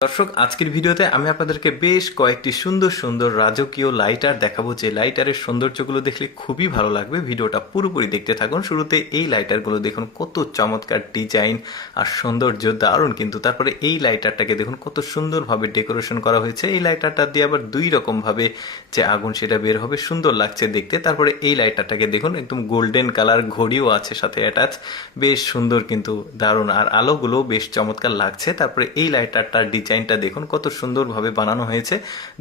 দর্শক, আজকের ভিডিওতে আমি আপনাদেরকে বেশ কয়েকটি সুন্দর সুন্দর রাজকীয় লাইটার দেখাবো। যে লাইটারের সৌন্দর্যগুলো দেখলে খুবই ভালো লাগবে। ভিডিওটা পুরোপুরি দেখতে থাকুন। শুরুতে এই লাইটারগুলো দেখুন, কত চমৎকার ডিজাইন আর সৌন্দর্য, দারুণ কিন্তু। তারপরে এই লাইটারটাকে দেখুন, কত সুন্দরভাবে ডেকোরেশন করা হয়েছে। এই লাইটারটা দিয়ে আবার দুই রকম ভাবে যে আগুন সেটা বের হবে, সুন্দর লাগছে দেখতে। তারপরে এই লাইটারটাকে দেখুন, একদম গোল্ডেন কালার ঘড়িও আছে সাথে অ্যাটাচ বেশ সুন্দর কিন্তু, দারুণ। আর আলোগুলো বেশ চমৎকার লাগছে। তারপরে এই লাইটারটার ডিজাইনটা দেখুন, কত সুন্দরভাবে বানানো হয়েছে।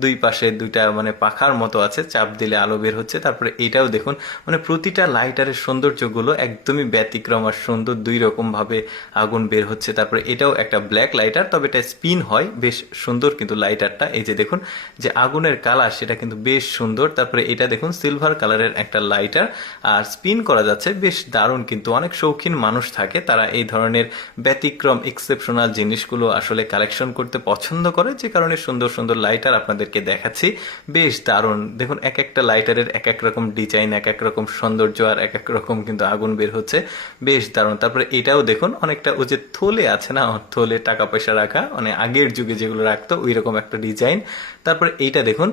দুই পাশে দুইটা মানে পাখার মতো আছে, চাপ দিলে আলো বের হচ্ছে। তারপরে এটাও দেখুন মানে প্রতিটা লাইটারের সৌন্দর্যগুলো একদমই ব্যতিক্রম আর সুন্দর দুই রকম ভাবে আগুন বের হচ্ছে। তারপরে এটাও একটা ব্ল্যাক লাইটার, তবে এটা স্পিন হয়, বেশ সুন্দর কিন্তু লাইটারটা। এই যে দেখুন, যে আগুনের কালার, সেটা কিন্তু বেশ সুন্দর। তারপরে এটা দেখুন, সিলভার কালারের একটা লাইটার। আর স্পিন করা যাচ্ছে, বেশ দারুণ কিন্তু। অনেক শৌখিন মানুষ থাকে, তারা এই ধরনের ব্যতিক্রম, এক্সেপশনাল জিনিসগুলো আসলে কালেকশন করতে পছন্দ করে, যে কারণে সুন্দর সুন্দর লাইটার আপনাদেরকে দেখাচ্ছি। বেশ দারুণ। দেখুন এক একটা লাইটারের এক এক রকম ডিজাইন এক এক রকম সৌন্দর্য আর এক এক রকম কিন্তু আগুন বের হচ্ছে। বেশ দারুণ। তারপরে এটাও দেখুন, অনেকটা ওই যে থলে আছে না, থলে টাকা পয়সা রাখা মানে আগের যুগে যেগুলো রাখতো ওই রকম একটা ডিজাইন তারপরে এইটা দেখুন,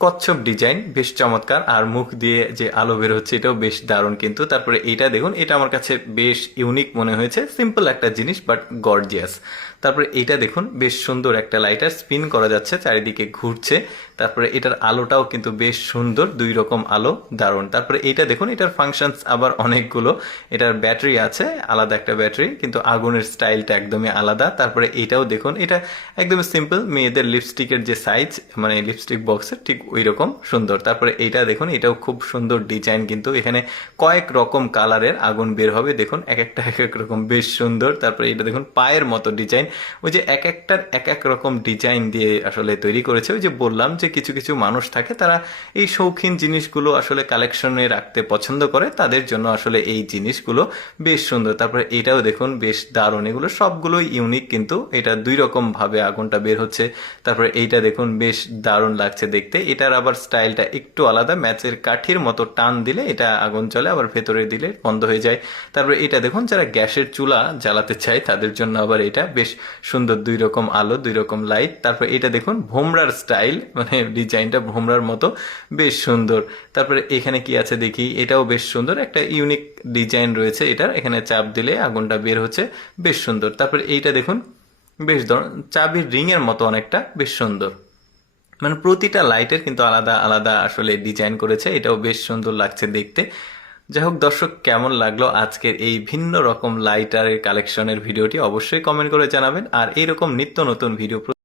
কচ্ছপ ডিজাইন বেশ চমৎকার। আর মুখ দিয়ে যে আলো বের হচ্ছে, এটাও বেশ দারুণ কিন্তু। তারপরে এইটা দেখুন, এটা আমার কাছে বেশ ইউনিক মনে হয়েছে। সিম্পল একটা জিনিস বাট গর্জিয়াস তারপরে এইটা দেখুন, বেশ সুন্দর একটা লাইটার স্পিন করা যাচ্ছে, চারিদিকে ঘুরছে। তারপরে এটার আলোটাও কিন্তু বেশ সুন্দর, দুই রকম আলো দারুণ। তারপরে এইটা দেখুন, এটার ফাংশনস আবার অনেকগুলো। এটার ব্যাটারি আছে, আলাদা একটা ব্যাটারি কিন্তু আগুনের স্টাইলটা একদমই আলাদা। তারপরে এটাও দেখুন, এটা একদম সিম্পল মেয়েদের লিপস্টিকের যে সাইজ মানে লিপস্টিক বক্সের ঠিক ওই রকম সুন্দর। তারপরে এটা দেখুন, এটাও খুব সুন্দর ডিজাইন কিন্তু। এখানে কয়েক রকম কালারের আগুন বের হবে, দেখুন, এক একটা এক এক রকম, বেশ সুন্দর। তারপরে এটা দেখুন, পায়ের মতো ডিজাইন ওই যে এক একটার এক এক রকম ডিজাইন দিয়ে আসলে তৈরি করেছে। ওই যে বললাম যে কিছু কিছু মানুষ থাকে, তারা এই শৌখিন জিনিসগুলো আসলে কালেকশনে রাখতে পছন্দ করে। তাদের জন্য আসলে এই জিনিসগুলো বেশ সুন্দর। তারপরে এটাও দেখুন, বেশ দারুণ। এগুলো সবগুলোই ইউনিক কিন্তু এটা দুই রকম ভাবে আগুনটা বের হচ্ছে। তারপরে এইটা দেখুন, বেশ দারুণ লাগছে দেখতে। এটার আবার স্টাইলটা একটু আলাদা। ম্যাচের কাঠির মতো টান দিলে এটা আগুন চলে, আবার ভেতরে দিলে বন্ধ হয়ে যায়। তারপরে এটা দেখুন, যারা গ্যাসের চুলা জ্বালাতে চায়, তাদের জন্য আবার এটা বেশ সুন্দর দুই রকম আলো, দুই রকম লাইট তারপর এটা দেখুন, ভোমরার স্টাইল মানে ডিজাইনটা ভোমরার মতো। বেশ সুন্দর। তারপরে এখানে কি আছে দেখি, এটাও বেশ সুন্দর। একটা ইউনিক ডিজাইন রয়েছে এটার। এখানে চাপ দিলে আগুনটা বের হচ্ছে। বেশ সুন্দর। তারপরে এইটা দেখুন, বেশ ধর- চাবির রিং এর মতো অনেকটা। বেশ সুন্দর। মানে প্রতিটা লাইটের কিন্তু আলাদা আলাদা আসলে ডিজাইন করেছে। এটাও বেশ সুন্দর লাগছে দেখতে। যাই হোক দর্শক, কেমন লাগল আজকের এই ভিন্ন রকম লাইটারের কালেকশনের ভিডিওটি? অবশ্যই কমেন্ট করে জানাবেন। আর এইরকম নিত্য নতুন ভিডিও